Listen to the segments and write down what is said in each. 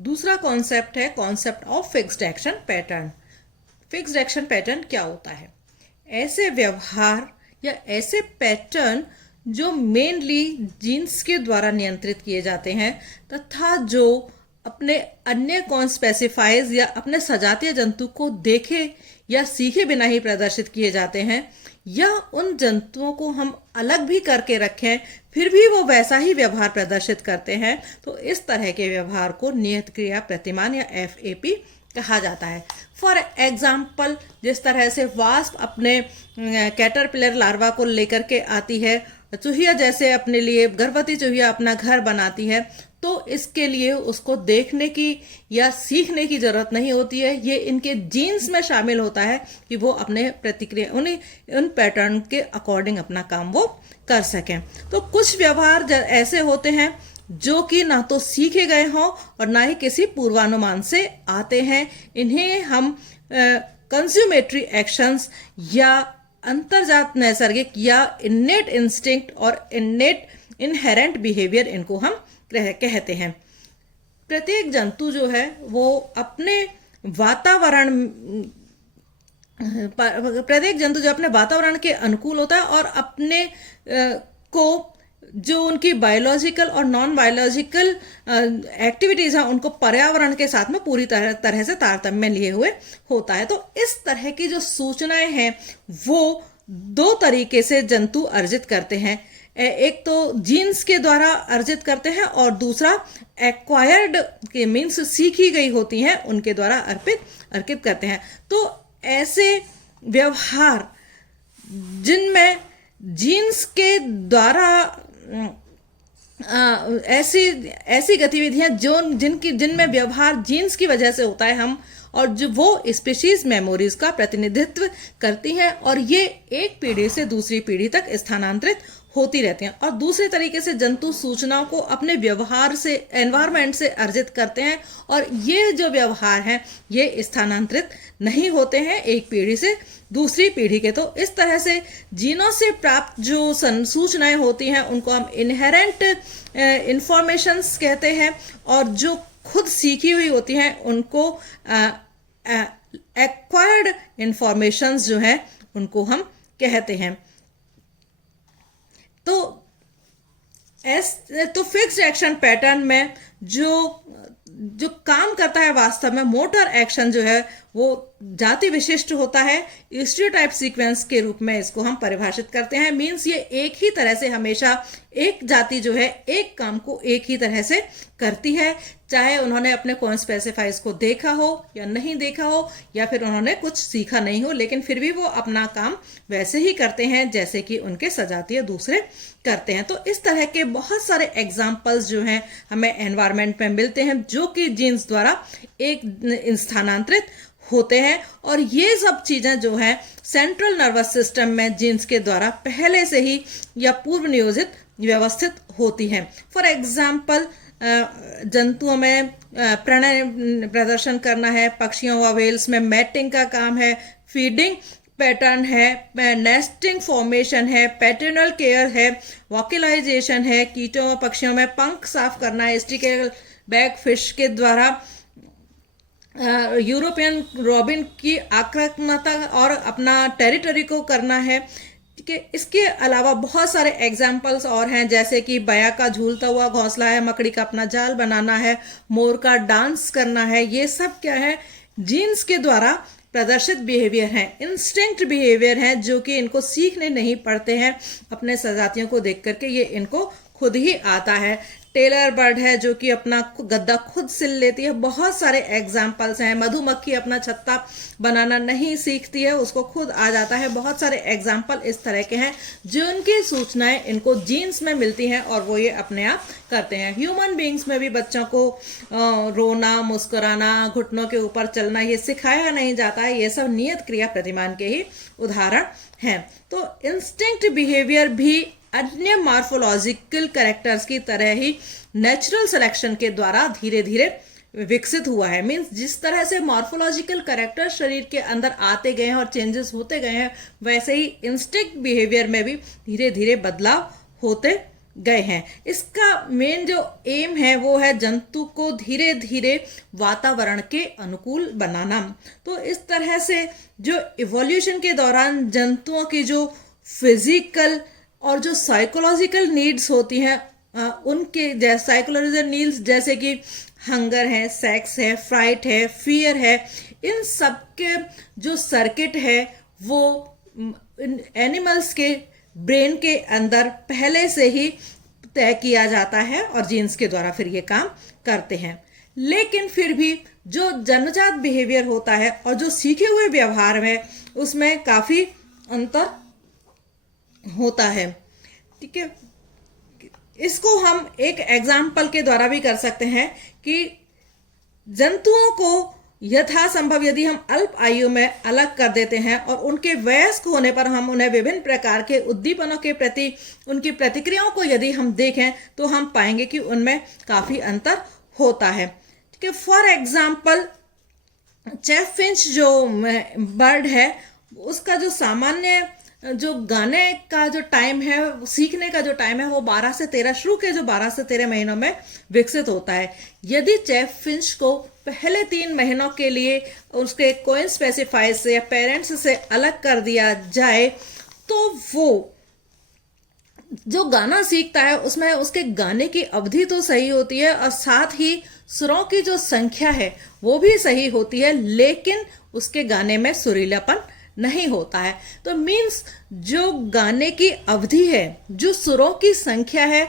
दूसरा कॉन्सेप्ट है concept of fixed action pattern. Fixed action pattern क्या होता है? ऐसे व्यवहार या ऐसे पैटर्न जो मेनली जीन्स के द्वारा नियंत्रित किए जाते हैं तथा जो अपने अन्य कौन स्पेसिफाइज या अपने सजातीय जंतु को देखे या सीखे बिना ही प्रदर्शित किए जाते हैं, या उन जंतुओं को हम अलग भी करके रखें फिर भी वो वैसा ही व्यवहार प्रदर्शित करते हैं, तो इस तरह के व्यवहार को नियत क्रिया प्रतिमान या FAP कहा जाता है। फॉर एग्जाम्पल, जिस तरह से वास्प अपने कैटरपिलर लार्वा को लेकर के आती है, चूहिया जैसे अपने लिए गर्भवती चूहिया अपना घर बनाती है, तो इसके लिए उसको देखने की या सीखने की जरूरत नहीं होती है। ये इनके जीन्स में शामिल होता है कि वो अपने प्रतिक्रिया उन पैटर्न के अकॉर्डिंग अपना काम वो कर सकें। तो कुछ व्यवहार ऐसे होते हैं जो कि ना तो सीखे गए हों और ना ही किसी पूर्वानुमान से आते हैं। इन्हें हम कंज्यूमेटरी एक्शंस या अंतर्जात नैसर्गिक या इन्नेट इंस्टिंक्ट और इन्नेट इनहेरेंट बिहेवियर इनको हम कहते हैं। प्रत्येक जंतु जो है वो अपने वातावरण प्रत्येक जंतु जो अपने वातावरण के अनुकूल होता है और अपने को जो उनकी बायोलॉजिकल और नॉन बायोलॉजिकल एक्टिविटीज हैं उनको पर्यावरण के साथ में पूरी तरह से तारतम्य लिए हुए होता है। तो इस तरह की जो सूचनाएं हैं वो दो तरीके से जंतु अर्जित करते हैं। एक तो जीन्स के द्वारा अर्जित करते हैं और दूसरा एक्वायर्ड के मीन्स सीखी गई होती हैं उनके द्वारा अर्पित करते हैं। तो ऐसे व्यवहार जिनमें जीन्स के द्वारा ऐसी गतिविधियां जिनमें व्यवहार जीन्स की वजह से होता है हम और जो वो स्पीशीज मेमोरीज का प्रतिनिधित्व करती हैं और ये एक पीढ़ी से दूसरी पीढ़ी तक स्थानांतरित होती रहती हैं। और दूसरे तरीके से जंतु सूचनाओं को अपने व्यवहार से एनवायरनमेंट से अर्जित करते हैं और ये जो व्यवहार हैं ये स्थानांतरित नहीं होते हैं एक पीढ़ी से दूसरी पीढ़ी के। तो इस तरह से जीनों से प्राप्त जो सूचनाएं होती हैं उनको हम इनहेरेंट इंफॉर्मेशंस कहते हैं और जो खुद सीखी हुई होती हैं उनको एक्वायर्ड इंफॉर्मेशंस जो है उनको हम कहते हैं। तो फिक्स्ड एक्शन पैटर्न में जो काम करता है वास्तव में मोटर एक्शन जो है वो जाति विशिष्ट होता है। स्टीरियोटाइप सीक्वेंस के रूप में इसको हम परिभाषित करते हैं। मीन्स ये एक ही तरह से हमेशा एक जाति जो है एक काम को एक ही तरह से करती है, चाहे उन्होंने अपने कौन स्पेसिफाइज को देखा हो या नहीं देखा हो या फिर उन्होंने कुछ सीखा नहीं हो, लेकिन फिर भी वो अपना काम वैसे ही करते हैं जैसे कि उनके सजातीय दूसरे करते हैं। तो इस तरह के बहुत सारे एग्जाम्पल्स जो हैं हमें एनवायरनमेंट में मिलते हैं जो कि जीन्स द्वारा एक स्थानांतरित होते हैं और ये सब चीजें जो हैं सेंट्रल नर्वस सिस्टम में जीन्स के द्वारा पहले से ही या पूर्व नियोजित व्यवस्थित होती हैं। फॉर एग्जाम्पल, जंतुओं में प्रणय प्रदर्शन करना है, पक्षियों व व्हेल्स में मैटिंग का काम है, फीडिंग पैटर्न है, नेस्टिंग फॉर्मेशन है, पैटर्नल केयर है, वोकलाइजेशन है, कीटों व पक्षियों में पंख साफ करना है, स्टिकेल बैग फिश के द्वारा यूरोपियन रॉबिन की आक्रामकता और अपना टेरिटरी को करना है। ठीक है, इसके अलावा बहुत सारे एग्जाम्पल्स और हैं जैसे कि बया का झूलता हुआ घोंसला है, मकड़ी का अपना जाल बनाना है, मोर का डांस करना है। ये सब क्या है? जीन्स के द्वारा प्रदर्शित बिहेवियर हैं, इंस्टिंक्ट बिहेवियर हैं जो कि इनको सीखने नहीं पड़ते हैं, अपने सजातियों को देख करके ये इनको खुद ही आता है। टेलर बर्ड है जो कि अपना गद्दा खुद सिल लेती है। बहुत सारे एग्जाम्पल्स हैं। मधुमक्खी अपना छत्ता बनाना नहीं सीखती है, उसको खुद आ जाता है। बहुत सारे एग्जाम्पल इस तरह के हैं जो उनकी सूचनाएं इनको जीन्स में मिलती हैं और वो ये अपने आप करते हैं। ह्यूमन बींग्स में भी बच्चों को रोना, मुस्कुराना, घुटनों के ऊपर चलना ये सिखाया नहीं जाता है। ये सब नियत क्रिया प्रतिमान के ही उदाहरण हैं। तो इंस्टिंक्ट बिहेवियर भी अन्य मॉर्फोलॉजिकल कैरेक्टर्स की तरह ही नेचुरल सिलेक्शन के द्वारा धीरे धीरे विकसित हुआ है। मीन्स जिस तरह से मॉर्फोलॉजिकल कैरेक्टर शरीर के अंदर आते गए हैं और चेंजेस होते गए हैं, वैसे ही इंस्टिंक्ट बिहेवियर में भी धीरे धीरे बदलाव होते गए हैं। इसका मेन जो एम है वो है जंतु को धीरे धीरे वातावरण के अनुकूल बनाना। तो इस तरह से जो इवोल्यूशन के दौरान जंतुओं की जो फिजिकल और जो साइकोलॉजिकल नीड्स होती हैं, उनके जैसे साइकोलॉजिकल नीड्स जैसे कि हंगर है, सेक्स है, फ्राइट है, फियर है, इन सब के जो सर्किट है वो एनिमल्स के ब्रेन के अंदर पहले से ही तय किया जाता है और जीन्स के द्वारा फिर ये काम करते हैं। लेकिन फिर भी जो जन्मजात बिहेवियर होता है और जो सीखे हुए व्यवहार में उसमें काफ़ी अंतर होता है। ठीक है, इसको हम एक एग्जाम्पल के द्वारा भी कर सकते हैं कि जंतुओं को यथासंभव यदि हम अल्प आयु में अलग कर देते हैं और उनके वयस्क होने पर हम उन्हें विभिन्न प्रकार के उद्दीपनों के प्रति उनकी प्रतिक्रियाओं को यदि हम देखें तो हम पाएंगे कि उनमें काफ़ी अंतर होता है। ठीक है, फॉर एग्जाम्पल चैफफिंच जो बर्ड है उसका जो सामान्य जो गाने का जो टाइम है, सीखने का जो टाइम है वो 12 से 13 शुरू के जो 12 से 13 महीनों में विकसित होता है। यदि चैफफिंच को पहले 3 महीनों के लिए उसके कोइन स्पेसिफाइज से या पेरेंट्स से अलग कर दिया जाए तो वो जो गाना सीखता है उसमें उसके गाने की अवधि तो सही होती है और साथ ही सुरों की जो संख्या है वो भी सही होती है, लेकिन उसके गाने में सुरीलापन नहीं होता है। तो मीन्स जो गाने की अवधि है, जो सुरों की संख्या है,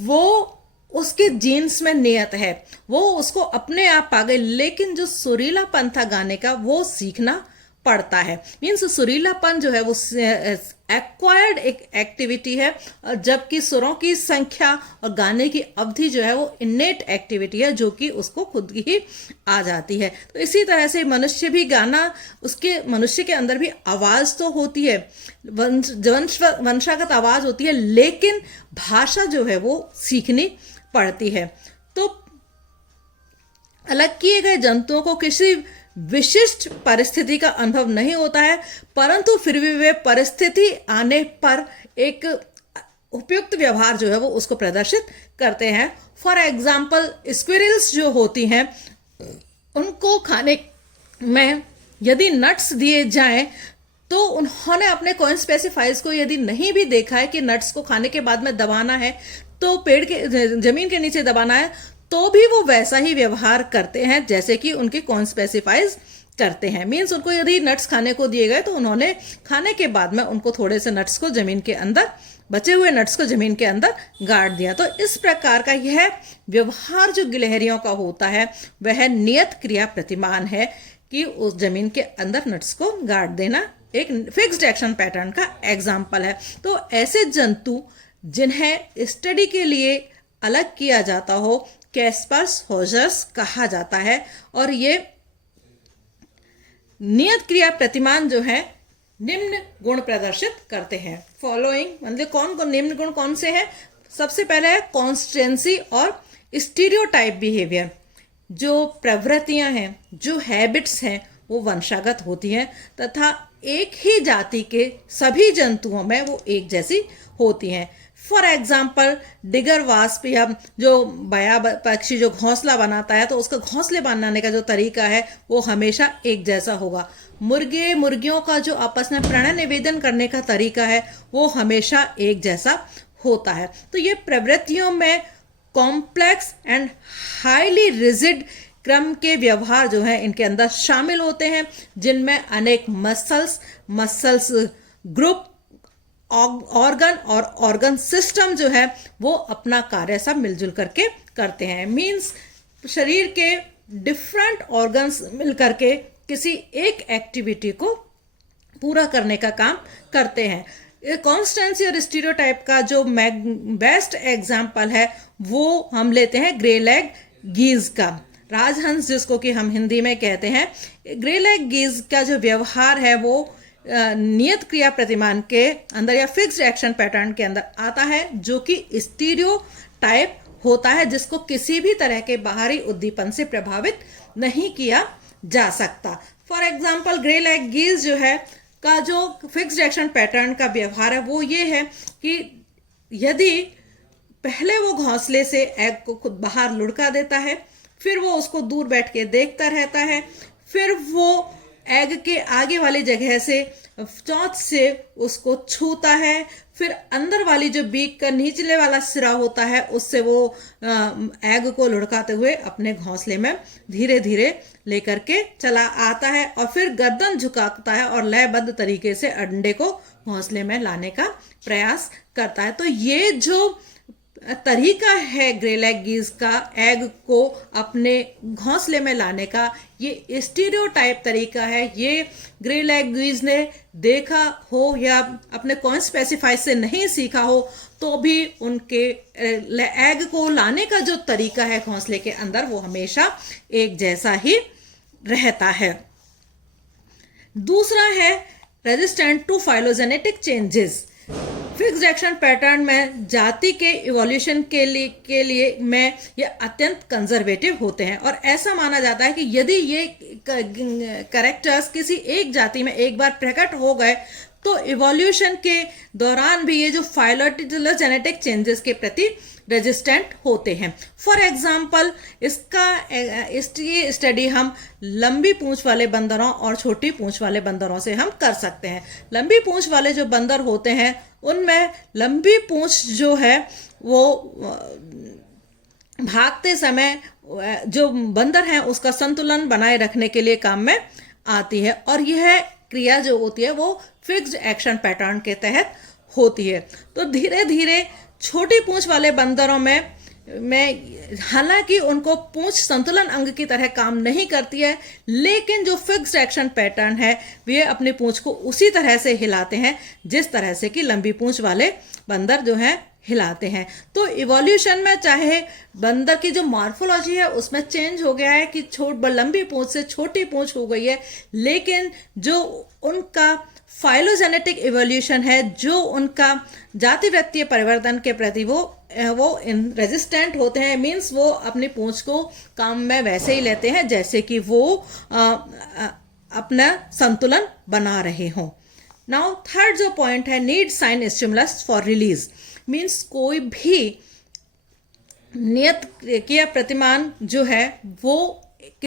वो उसके जीन्स में नियत है, वो उसको अपने आप आ गए, लेकिन जो सुरीलापन था गाने का वो सीखना पड़ता है। मीन्स सुरीलापन जो है वो एक्वायर्ड एक एक्टिविटी है, जबकि सुरों की संख्या और गाने की अवधि जो है वो इनेट एक्टिविटी है जो कि उसको खुद ही आ जाती है। तो इसी तरह से मनुष्य भी गाना, उसके मनुष्य के अंदर भी आवाज़ तो होती है, वंशागत आवाज़ होती है, लेकिन भाषा जो है वो सीखनी पड़ती है। तो अलग किए गए जंतुओं को किसी विशिष्ट परिस्थिति का अनुभव नहीं होता है, परंतु फिर भी वे परिस्थिति आने पर एक उपयुक्त व्यवहार जो है वो उसको प्रदर्शित करते हैं। फॉर एग्जाम्पल स्क्विरल्स जो होती हैं उनको खाने में यदि नट्स दिए जाएं तो उन्होंने अपने कॉइन स्पेसिफाइज को यदि नहीं भी देखा है कि नट्स को खाने के बाद में दबाना है तो पेड़ के जमीन के नीचे दबाना है, तो भी वो वैसा ही व्यवहार करते हैं जैसे कि उनके कॉइन स्पेसिफाइज करते हैं। मीन्स उनको यदि नट्स खाने को दिए गए तो उन्होंने खाने के बाद में उनको थोड़े से नट्स को जमीन के अंदर, बचे हुए नट्स को जमीन के अंदर गाड़ दिया। तो इस प्रकार का यह व्यवहार जो गिलहरियों का होता है वह नियत क्रिया प्रतिमान है कि उस जमीन के अंदर नट्स को गाड़ देना एक फिक्स्ड एक्शन पैटर्न का एग्जाम्पल है। तो ऐसे जंतु जिन्हें स्टडी के लिए अलग किया जाता हो कैस्पर्स हॉजर्स कहा जाता है, और ये नियत क्रिया प्रतिमान जो है निम्न गुण प्रदर्शित करते हैं। फॉलोइंग मतलब कौन निम्न गुण कौन से हैं? सबसे पहले है कॉन्स्टेंसी और स्टीरियोटाइप बिहेवियर। जो प्रवृत्तियां हैं, जो हैबिट्स हैं वो वंशागत होती हैं तथा एक ही जाति के सभी जंतुओं में वो एक जैसी होती हैं। फॉर एग्जाम्पल डिगर वास्प या जो बया पक्षी जो घोंसला बनाता है तो उसका घोंसले बनाने का जो तरीका है वो हमेशा एक जैसा होगा। मुर्गे मुर्गियों का जो आपस में प्रणय निवेदन करने का तरीका है वो हमेशा एक जैसा होता है। तो ये प्रवृत्तियों में कॉम्प्लेक्स एंड हाईली रिजिड क्रम के व्यवहार जो है इनके अंदर शामिल होते हैं, जिनमें अनेक मसल्स ग्रुप, ऑर्गन और ऑर्गन सिस्टम जो है वो अपना कार्य सब मिलजुल करके करते हैं। मीन्स शरीर के डिफरेंट ऑर्गन्स मिल करके किसी एक एक्टिविटी को पूरा करने का काम करते हैं। कॉन्स्टेंसी और स्टीरियोटाइप का जो बेस्ट एग्जाम्पल है वो हम लेते हैं ग्रे लेग गीज का, राजहंस जिसको कि हम हिंदी में कहते हैं। ग्रे लेग गीज का जो व्यवहार है वो नियत क्रिया प्रतिमान के अंदर या फिक्स्ड एक्शन पैटर्न के अंदर आता है, जो कि स्टीरियोटाइप होता है, जिसको किसी भी तरह के बाहरी उद्दीपन से प्रभावित नहीं किया जा सकता। फॉर एग्जाम्पल ग्रे लेग गीज जो है का जो फिक्स्ड एक्शन पैटर्न का व्यवहार है वो ये है कि यदि पहले वो घोंसले से एग को खुद बाहर लुढ़का देता है, फिर वो उसको दूर बैठ के देखता रहता है, फिर वो एग के आगे वाली जगह से चोंच से उसको छूता है, फिर अंदर वाली जो बीक का निचले वाला सिरा होता है उससे वो एग को लुढ़काते हुए अपने घोंसले में धीरे धीरे लेकर के चला आता है और फिर गर्दन झुकाता है और लयबद्ध तरीके से अंडे को घोंसले में लाने का प्रयास करता है। तो ये जो तरीका है ग्रे लेग गीज का एग को अपने घोंसले में लाने का, ये स्टीरियोटाइप तरीका है। ये ग्रे लेग गीज ने देखा हो या अपने कौन स्पेसिफाई से नहीं सीखा हो तो भी उनके एग को लाने का जो तरीका है घोंसले के अंदर वो हमेशा एक जैसा ही रहता है। दूसरा है resistant to phylogenetic changes. Fixed action pattern में जाति के इवोल्यूशन के लिए में ये अत्यंत कंजर्वेटिव होते हैं और ऐसा माना जाता है कि यदि ये कैरेक्टर्स किसी एक जाति में एक बार प्रकट हो गए तो इवोल्यूशन के दौरान भी ये जो फाइलोजेनेटिक चेंजेस के प्रति रेजिस्टेंट होते हैं। फॉर एग्जाम्पल ये स्टडी हम लंबी पूंछ वाले बंदरों और छोटी पूंछ वाले बंदरों से हम कर सकते हैं। लंबी पूंछ वाले जो बंदर होते हैं उनमें लंबी पूंछ जो है वो भागते समय जो बंदर है उसका संतुलन बनाए रखने के लिए काम में आती है और यह क्रिया जो होती है वो फिक्स्ड एक्शन पैटर्न के तहत होती है। तो धीरे धीरे छोटी पूंछ वाले बंदरों में हालांकि उनको पूंछ संतुलन अंग की तरह काम नहीं करती है, लेकिन जो फिक्स्ड एक्शन पैटर्न है वे अपनी पूंछ को उसी तरह से हिलाते हैं जिस तरह से कि लंबी पूंछ वाले बंदर जो हैं हिलाते हैं। तो इवोल्यूशन में चाहे बंदर की जो मॉर्फोलॉजी है उसमें चेंज हो गया है कि लंबी पूंछ से छोटी पूंछ हो गई है, लेकिन जो उनका फाइलोजेनेटिक इवोल्यूशन है, जो उनका जातिवृत्तीय परिवर्तन के प्रति वो रेजिस्टेंट होते हैं। मीन्स वो अपनी पूंछ को काम में वैसे ही लेते हैं जैसे कि वो अपना संतुलन बना रहे हों। नाउ थर्ड जो पॉइंट है, need sign stimulus for release. Means कोई भी नियत किया प्रतिमान जो है वो